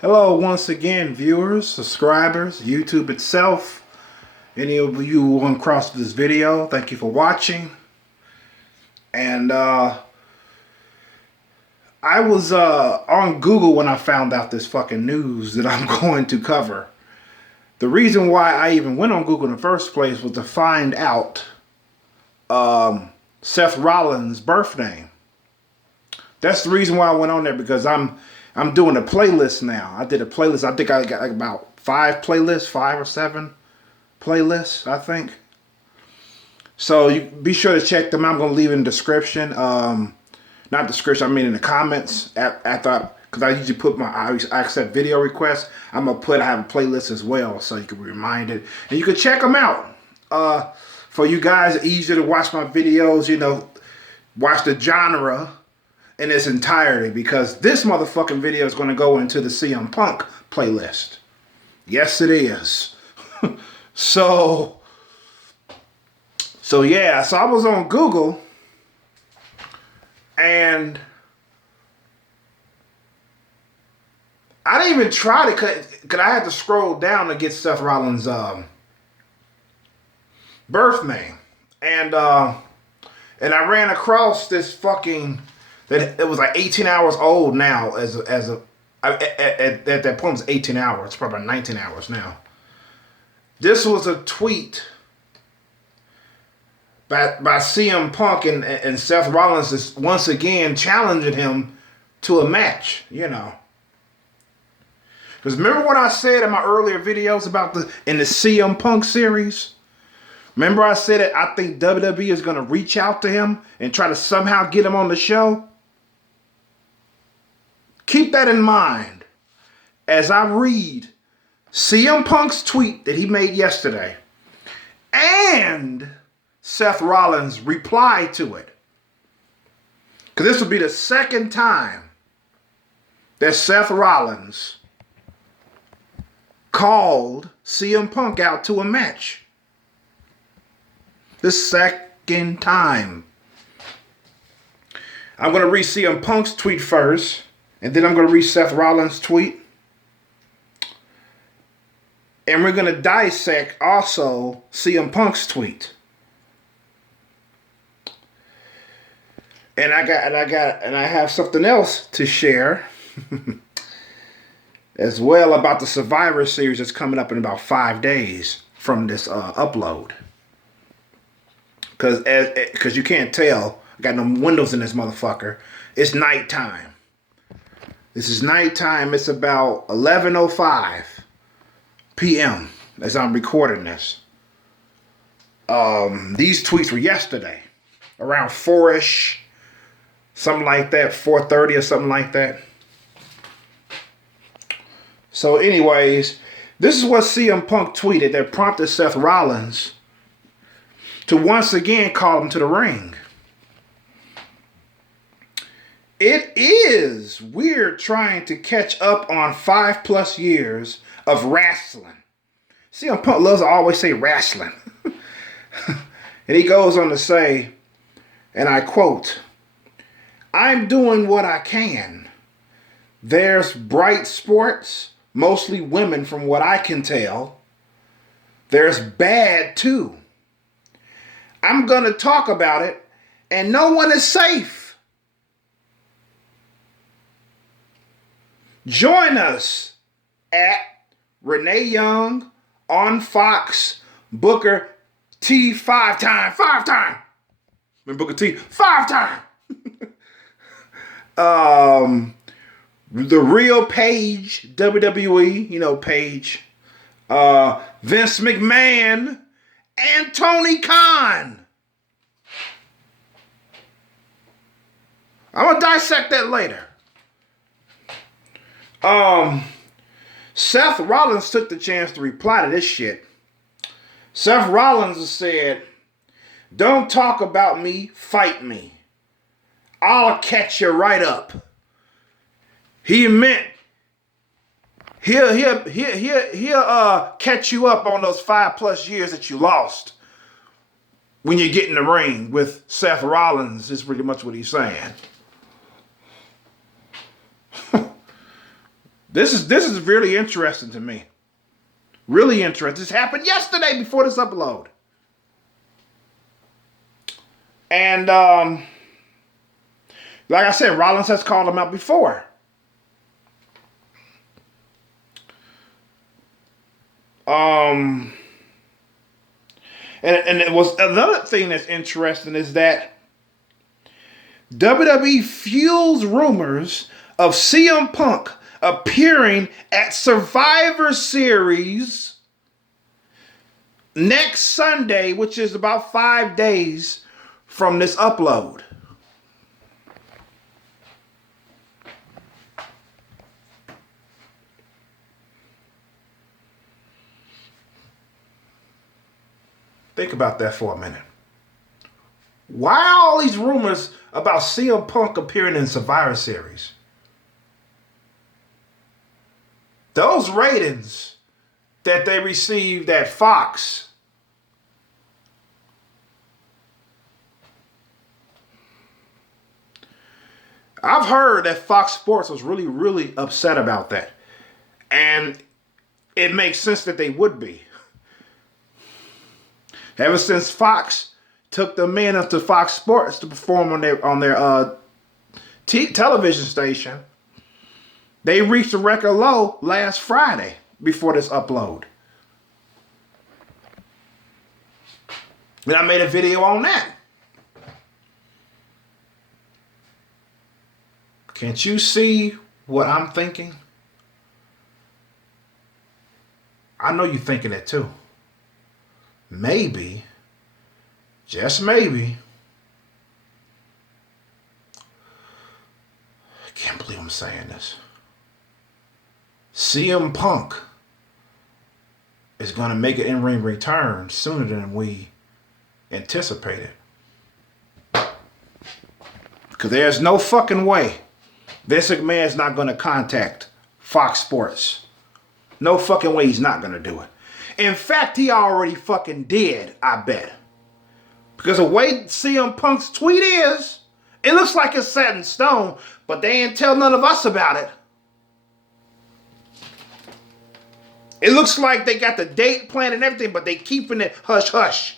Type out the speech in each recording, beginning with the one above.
Hello once again, viewers, subscribers, YouTube itself. Any of you who want to cross this video, thank you for watching. And I was on Google when I found out this fucking news that I'm going to cover. The reason why I even went on Google in the first place was to find out Seth Rollins' birth name. That's the reason why I went on there, because I'm doing a playlist now. I did a playlist. I think I got like about 5 playlists, 5 or 7 playlists, I think. So you be sure to check them out. I'm gonna leave in the description. Not description, I mean in the comments. After, because I usually put I accept video requests. I have a playlist as well, so you can be reminded and you can check them out. For you guys, easier to watch my videos. You know, watch the genre in its entirety, because this motherfucking video is going to go into the CM Punk playlist. Yes, it is. So yeah, so I was on Google and I didn't even try to because I had to scroll down to get Seth Rollins' birth name, and I ran across this fucking that it was like 18 hours old now. At that point it was 18 hours. It's probably 19 hours now. This was a tweet by CM Punk, and Seth Rollins is once again challenging him to a match, you know. Because remember what I said in my earlier videos about in the CM Punk series? Remember I said that I think WWE is going to reach out to him and try to somehow get him on the show? Keep that in mind as I read CM Punk's tweet that he made yesterday and Seth Rollins' reply to it. Because this will be the second time that Seth Rollins called CM Punk out to a match. The second time. I'm going to read CM Punk's tweet first, and then I'm going to read Seth Rollins' tweet. And we're going to dissect also CM Punk's tweet. And I have something else to share as well about the Survivor Series that's coming up in about 5 days from this upload. Because you can't tell, I got no windows in this motherfucker. It's nighttime. This is nighttime. It's about 11:05 p.m. as I'm recording this. These tweets were yesterday, around 4-ish, something like that, 4:30 or something like that. So anyways, this is what CM Punk tweeted that prompted Seth Rollins to once again call him to the ring. It is weird trying to catch up on 5+ years of wrestling. CM Punk loves to always say wrestling. And he goes on to say, and I quote, "I'm doing what I can. There's bright sports, mostly women from what I can tell. There's bad too. I'm going to talk about it, and no one is safe. Join us at Renee Young on Fox, Booker T 5 time. Remember Booker T 5 time. The Real Page, WWE, you know, Page, Vince McMahon, and Tony Khan." I'm going to dissect that later. Seth Rollins took the chance to reply to this shit. Seth Rollins said, "Don't talk about me, fight me. I'll catch you right up." He meant he'll catch you up on those 5+ years that you lost when you get in the ring with Seth Rollins, is pretty much what he's saying. This is really interesting to me. Really interesting. This happened yesterday before this upload. And like I said, Rollins has called him out before. And it was another thing that's interesting is that WWE fuels rumors of CM Punk appearing at Survivor Series next Sunday, which is about 5 days from this upload. Think about that for a minute. Why all these rumors about CM Punk appearing in Survivor Series? Those ratings that they received at Fox, I've heard that Fox Sports was really, really upset about that. And it makes sense that they would be. Ever since Fox took the men up to Fox Sports to perform on their television station, they reached a record low last Friday before this upload. And I made a video on that. Can't you see what I'm thinking? I know you're thinking it too. Maybe, just maybe, I can't believe I'm saying this, CM Punk is going to make an in-ring return sooner than we anticipated. Because there's no fucking way Vince McMahon's not going to contact Fox Sports. No fucking way he's not going to do it. In fact, he already fucking did, I bet. Because the way CM Punk's tweet is, it looks like it's set in stone, but they ain't tell none of us about it. It looks like they got the date planned and everything, but they keeping it hush-hush.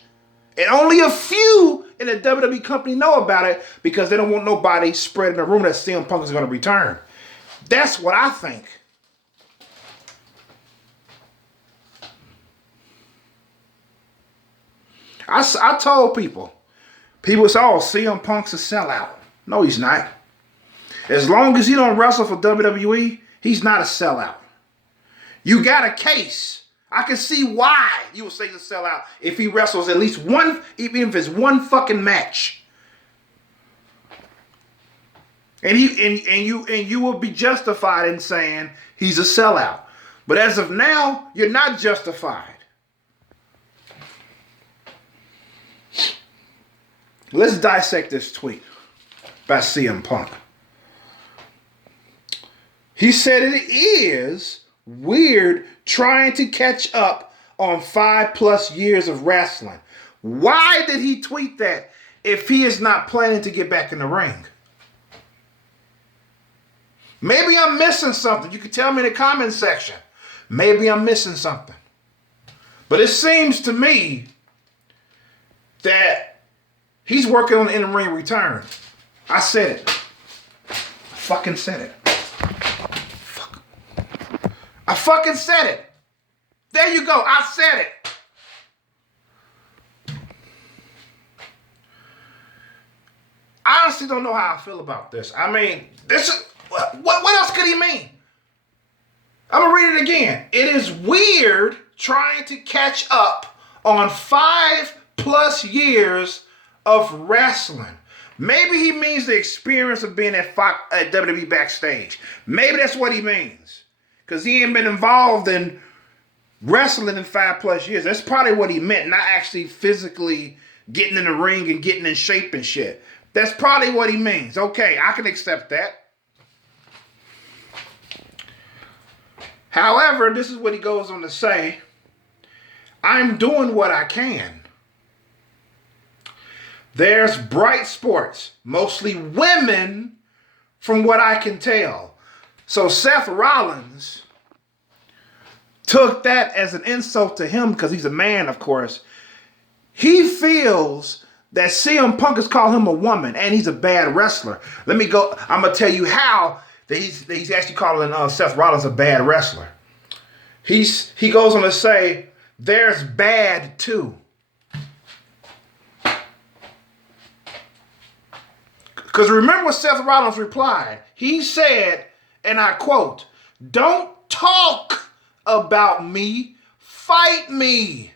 And only a few in the WWE company know about it because they don't want nobody spreading the rumor that CM Punk is going to return. That's what I think. I told people say, oh, CM Punk's a sellout. No, he's not. As long as he don't wrestle for WWE, he's not a sellout. You got a case. I can see why you would say he's a sellout if he wrestles at least one, even if it's one fucking match. And you will be justified in saying he's a sellout. But as of now, you're not justified. Let's dissect this tweet by CM Punk. He said it is weird trying to catch up on 5+ years of wrestling. Why did he tweet that if he is not planning to get back in the ring? Maybe I'm missing something. You can tell me in the comment section. Maybe I'm missing something. But it seems to me that he's working on the in-ring return. I said it. I fucking said it. I fucking said it. There you go. I said it. I honestly don't know how I feel about this. I mean, this is what else could he mean? I'm gonna read it again. It is weird trying to catch up on 5+ years of wrestling. Maybe he means the experience of being at WWE backstage. Maybe that's what he means. Because he ain't been involved in wrestling in 5+ years. That's probably what he meant, not actually physically getting in the ring and getting in shape and shit. That's probably what he means. Okay, I can accept that. However, this is what he goes on to say. I'm doing what I can. There's bright sports, mostly women, from what I can tell. So Seth Rollins took that as an insult to him because he's a man, of course. He feels that CM Punk has called him a woman and he's a bad wrestler. Let me go. I'm going to tell you how that he's actually calling Seth Rollins a bad wrestler. He goes on to say, there's bad too. Because remember what Seth Rollins replied. He said, and I quote, "Don't talk about me, fight me."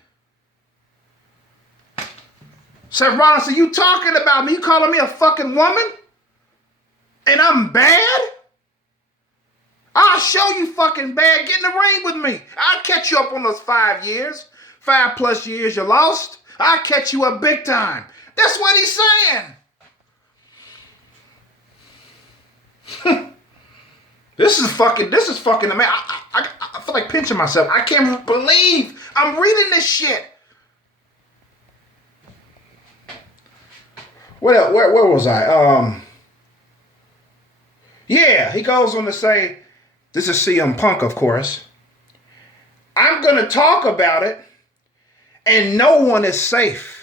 Seth Rollins said, "You talking about me? You calling me a fucking woman? And I'm bad? I'll show you fucking bad. Get in the ring with me. I'll catch you up on those 5 years. 5+ years you lost. I'll catch you up big time." That's what he's saying. This is fucking amazing. I feel like pinching myself. I can't believe I'm reading this shit. Where was I? Yeah, he goes on to say, this is CM Punk, of course. "I'm going to talk about it, and no one is safe."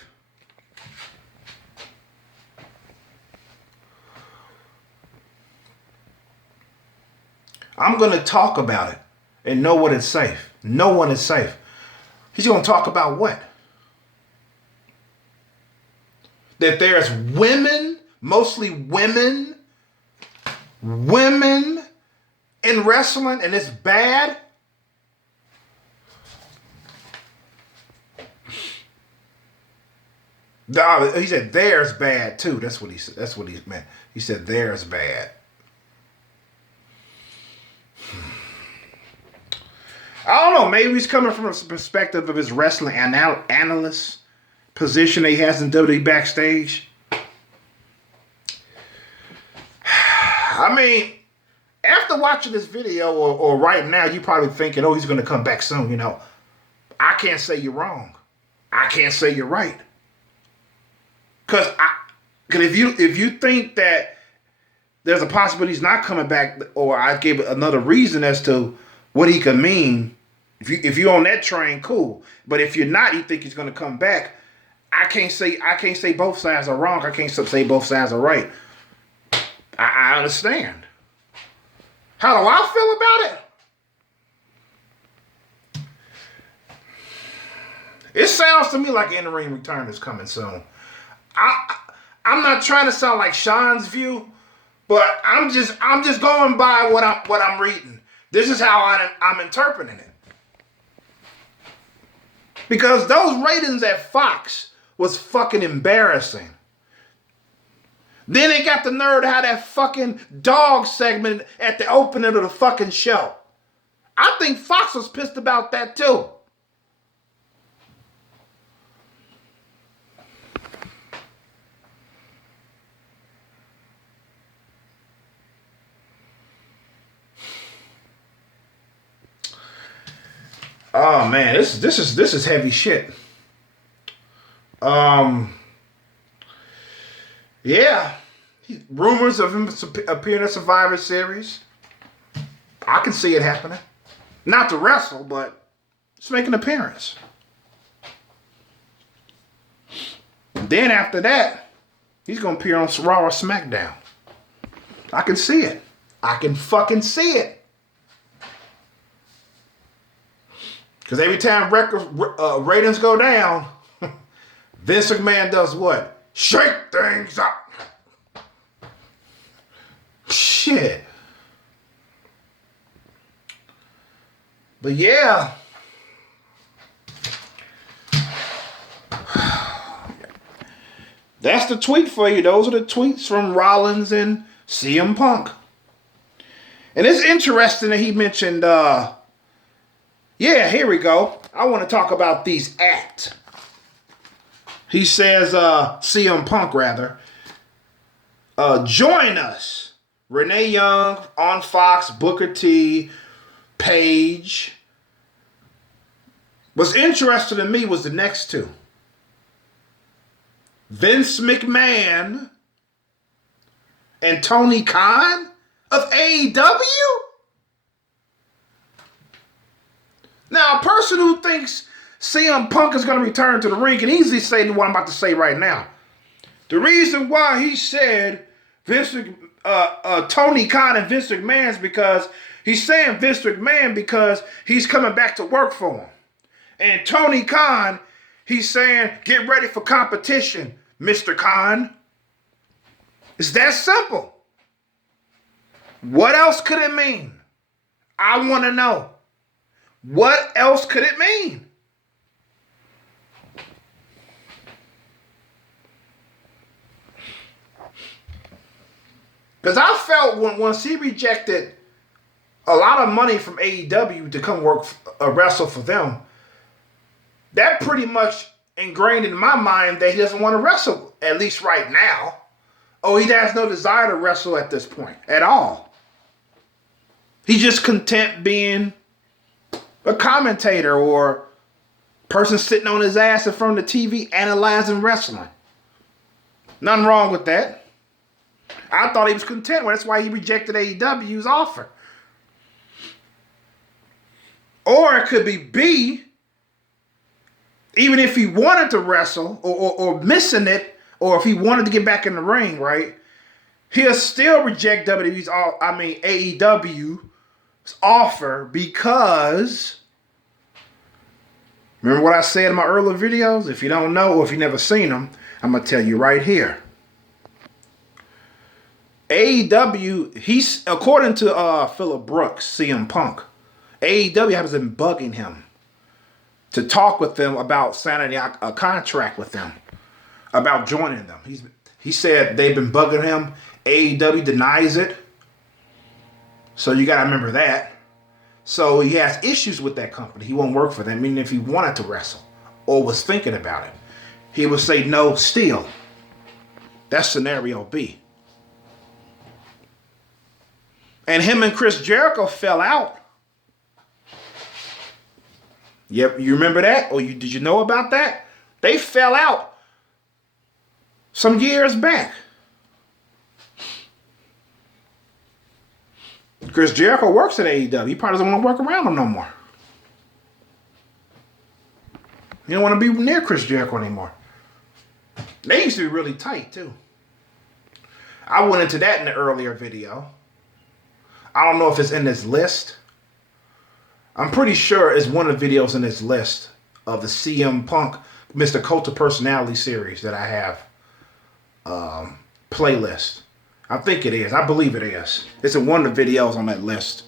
I'm going to talk about it, and no one is safe. No one is safe. He's going to talk about what? That there's women, mostly women in wrestling, and it's bad? He said there's bad too. That's what he said. That's what he meant. He said there's bad. I don't know. Maybe he's coming from a perspective of his wrestling analyst position that he has in WWE backstage. I mean, after watching this video or right now, you're probably thinking, oh, he's going to come back soon. You know, I can't say you're wrong. I can't say you're right. Because if you think that there's a possibility he's not coming back, or I gave another reason as to what he could mean, if you're on that train, cool. But if you're not, you think he's going to come back, I can't say both sides are wrong. I can't say both sides are right. I understand. How do I feel about it? It sounds to me like in-ring return is coming soon. I'm not trying to sound like Sean's view, but I'm just going by what I'm reading. This is how I'm interpreting it. Because those ratings at Fox was fucking embarrassing. Then they got the nerve to have that fucking dog segment at the opening of the fucking show. I think Fox was pissed about that too. Oh man, this is heavy shit. Yeah, rumors of him appearing in Survivor Series. I can see it happening. Not to wrestle, but just make an appearance. And then after that, he's gonna appear on Raw or SmackDown. I can see it. I can fucking see it. Because every time ratings go down, Vince McMahon does what? Shake things up. Shit. But yeah. That's the tweet for you. Those are the tweets from Rollins and CM Punk. And it's interesting that he mentioned, yeah, here we go. I want to talk about these at. He says, CM Punk rather, join us. Renee Young on Fox, Booker T, Paige. What's interesting to me was the next two. Vince McMahon and Tony Khan of AEW? person who thinks CM Punk is going to return to the ring can easily say what I'm about to say right now. The reason why he said Tony Khan and Vince McMahon is because he's saying Vince McMahon because he's coming back to work for him. And Tony Khan, he's saying, get ready for competition, Mr. Khan. It's that simple. What else could it mean? I want to know. What else could it mean? Because I felt once he rejected a lot of money from AEW to come wrestle for them, that pretty much ingrained in my mind that he doesn't want to wrestle, at least right now. Oh, he has no desire to wrestle at this point at all. He's just content being a commentator or person sitting on his ass in front of the TV analyzing wrestling. Nothing wrong with that. I thought he was content with it. That's why he rejected AEW's offer. Or it could be B, even if he wanted to wrestle or missing it, or if he wanted to get back in the ring, right? He'll still reject AEW's offer because, remember what I said in my earlier videos? If you don't know or if you've never seen them, I'm going to tell you right here. AEW, he's, according to Phillip Brooks, CM Punk, AEW has been bugging him to talk with them about signing a contract with them, about joining them. He said they've been bugging him. AEW denies it. So you got to remember that. So he has issues with that company. He won't work for them, meaning if he wanted to wrestle or was thinking about it, he would say no still. That's scenario B. And him and Chris Jericho fell out. Yep, you remember that? Or did you know about that? They fell out some years back. Chris Jericho works at AEW. He probably doesn't want to work around them no more. He don't want to be near Chris Jericho anymore. They used to be really tight, too. I went into that in the earlier video. I don't know if it's in this list. I'm pretty sure it's one of the videos in this list of the CM Punk Mr. Cult of Personality series that I have playlist. I think it is. I believe it is. It's in one of the videos on that list.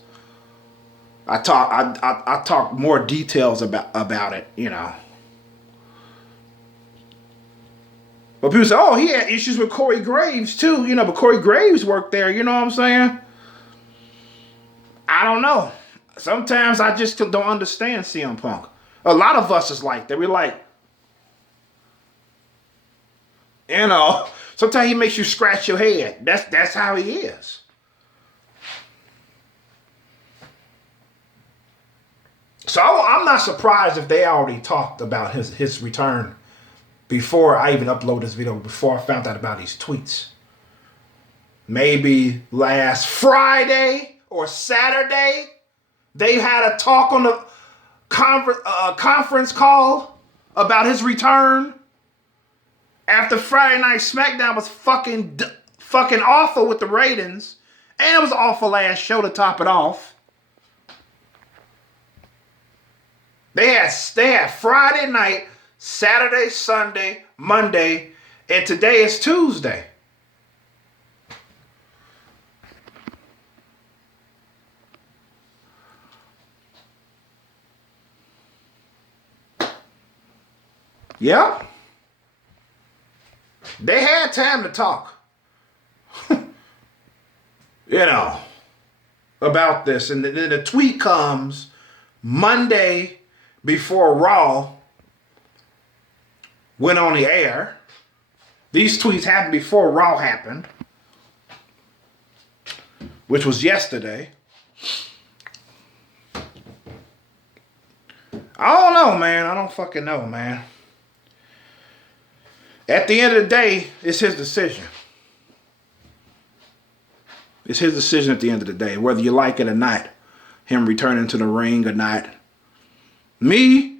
I talk more details about it, you know. But people say, oh, he had issues with Corey Graves too, you know, but Corey Graves worked there, you know what I'm saying? I don't know. Sometimes I just don't understand CM Punk. A lot of us is like that. We're like, you know, sometimes he makes you scratch your head. That's how he is. So I'm not surprised if they already talked about his return before I even uploaded this video, before I found out about these tweets. Maybe last Friday or Saturday, they had a talk on the conference call about his return. After Friday Night SmackDown was fucking awful with the ratings, and it was an awful last show to top it off. They had Friday night, Saturday, Sunday, Monday, and today is Tuesday. Yeah. They had time to talk. You know, about this. And then the tweet comes Monday before Raw went on the air. These tweets happened before Raw happened, which was yesterday. I don't know, man. I don't fucking know, man. At the end of the day, it's his decision. It's his decision at the end of the day, whether you like it or not, him returning to the ring or not. Me,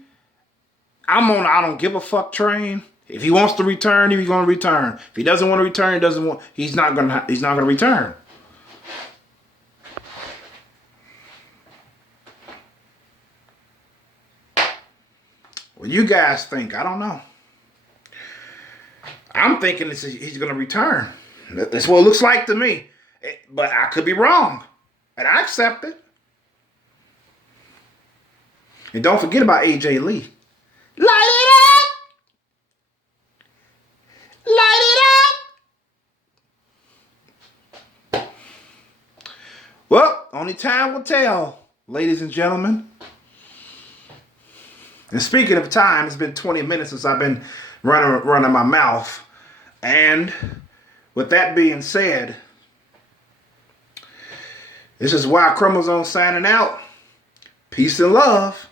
I'm on I don't give a fuck train. If he wants to return, he's gonna return. If he doesn't want to return, he's not gonna return. What you guys think? I don't know. I'm thinking he's gonna return. That's what it looks like to me. But I could be wrong. And I accept it. And don't forget about AJ Lee. Light it up! Light it up! Well, only time will tell, ladies and gentlemen. And speaking of time, it's been 20 minutes since I've been running my mouth. And with that being said, this is Y Chromosome signing out. Peace and love.